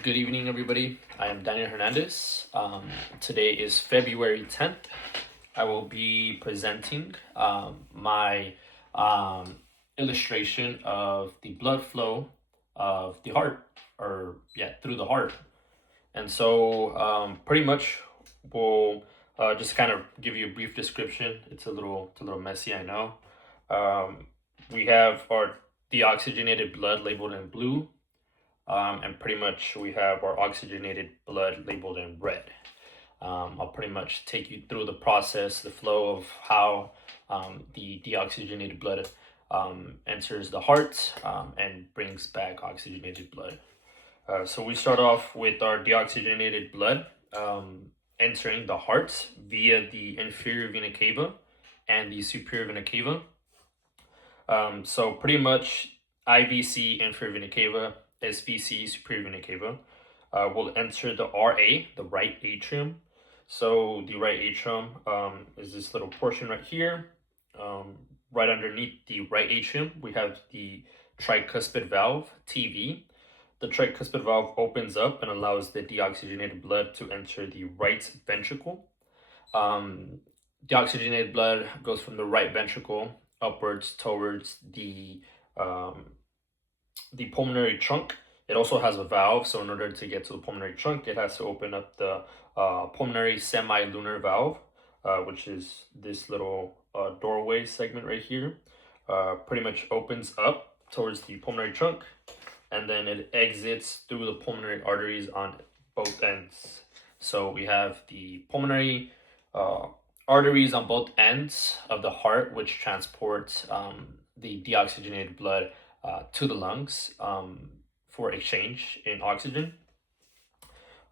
Good evening, everybody. I am Daniel Hernandez. Today is February 10th. I will be presenting my um, illustration of the blood flow of the heart, or yeah, through the heart. And so, pretty much, we'll just kind of give you a brief description. It's a little messy, I know. Um, we have our deoxygenated blood labeled in blue, and pretty much we have our oxygenated blood labeled in red. I'll pretty much take you through the process, the flow of how the deoxygenated blood enters the heart and brings back oxygenated blood. So we start off with our deoxygenated blood entering the heart via the inferior vena cava and the superior vena cava. So pretty much IVC inferior vena cava, SVC superior vena cava will enter the RA, the right atrium. So the right atrium is this little portion right here. Right underneath the right atrium, we have the tricuspid valve, TV. The tricuspid valve opens up and allows the deoxygenated blood to enter the right ventricle. Um, Deoxygenated blood goes from the right ventricle upwards towards um, the pulmonary trunk. It also has a valve, so in order to get to the pulmonary trunk, it has to open up the pulmonary semi-lunar valve, which is this little doorway segment right here. Pretty much opens up towards the pulmonary trunk, and then it exits through the pulmonary arteries on both ends. So we have the pulmonary uh, arteries on both ends of the heart, which transports the deoxygenated blood to the lungs for exchange in oxygen.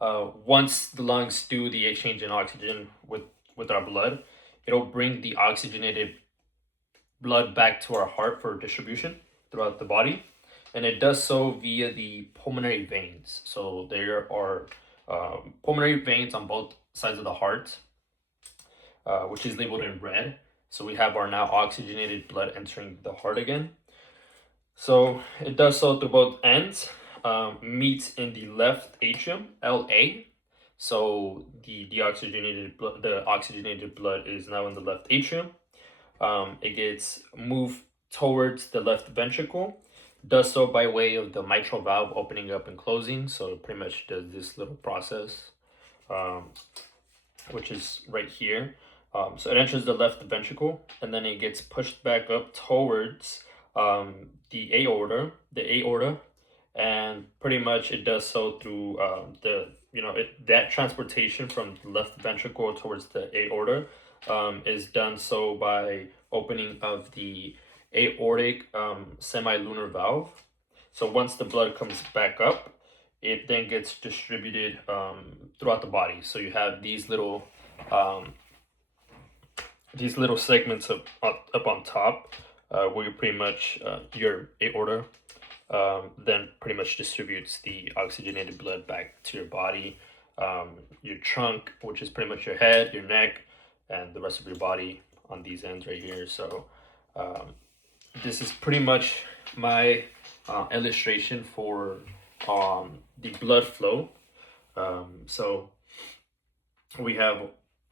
Once the lungs do the exchange in oxygen with our blood, it'll bring the oxygenated blood back to our heart for distribution throughout the body. And it does so via the pulmonary veins. So there are pulmonary veins on both sides of the heart, which is labeled in red. So we have our now oxygenated blood entering the heart again. So it does so through both ends, meets in the left atrium, LA. So the oxygenated blood is now in the left atrium. It gets moved towards the left ventricle, does so by way of the mitral valve opening up and closing. So it pretty much does this little process, um, which is right here. So it enters the left ventricle, and then it gets pushed back up towards the aorta, and pretty much it does so through that transportation from the left ventricle towards the aorta is done so by opening of the aortic semilunar valve. So once the blood comes back up, it then gets distributed throughout the body. So you have um, these little segments up on top, where you pretty much your aorta then pretty much distributes the oxygenated blood back to your body. Your trunk, which is pretty much your head, your neck, and the rest of your body on these ends right here. So um, this is pretty much my illustration for the blood flow. So we have,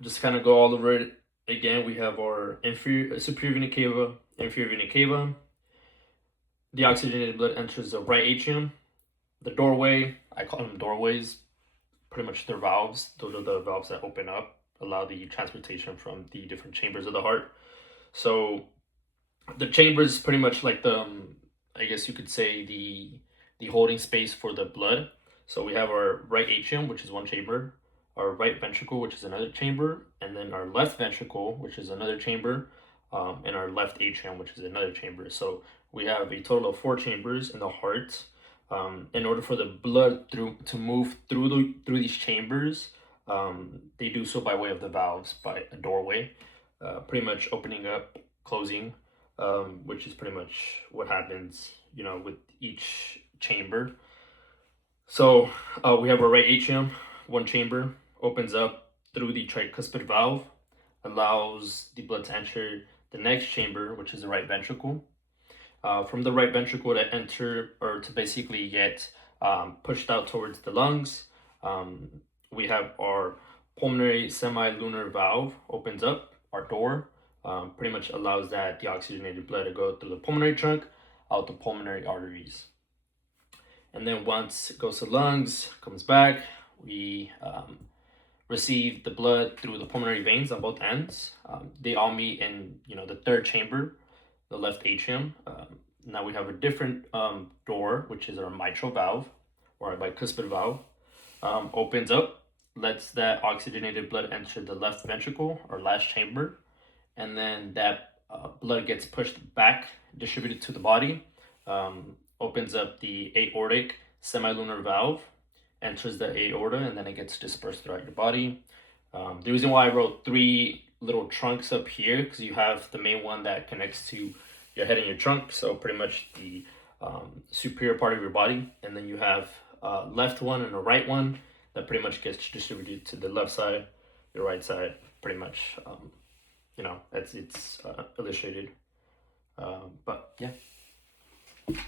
just kind of go all over it again. We have our superior vena cava, inferior vena cava. The oxygenated blood enters the right atrium. The doorway, I call them doorways, pretty much they're valves. Those are the valves that open up, allow the transportation from the different chambers of the heart. So the chamber is pretty much like I guess you could say the holding space for the blood. So we have our right atrium, which is one chamber, our right ventricle, which is another chamber, and then our left ventricle, which is another chamber, and our left atrium, which is another chamber. So we have a total of four chambers in the heart. In order for the blood to move through these chambers, they do so by way of the valves, by a doorway, pretty much opening up, closing, which is pretty much what happens, with each chamber. So we have our right atrium, one chamber, opens up through the tricuspid valve, allows the blood to enter the next chamber, which is the right ventricle. From the right ventricle to enter, or to basically get pushed out towards the lungs. We have our pulmonary semilunar valve opens up, our door, pretty much allows that deoxygenated blood to go through the pulmonary trunk out the pulmonary arteries. And then once it goes to lungs, comes back, we receive the blood through the pulmonary veins on both ends. They all meet in the third chamber, the left atrium. Now we have a different door, which is our mitral valve or our bicuspid valve. Opens up, lets that oxygenated blood enter the left ventricle or last chamber, and then that blood gets pushed back, distributed to the body. Opens up the aortic semilunar valve, enters the aorta, and then it gets dispersed throughout your body. The reason why I wrote 3 little trunks up here, because you have the main one that connects to your head and your trunk, so pretty much the superior part of your body, and then you have a left one and a right one that pretty much gets distributed to the left side, the right side, pretty much. It's illustrated, but yeah.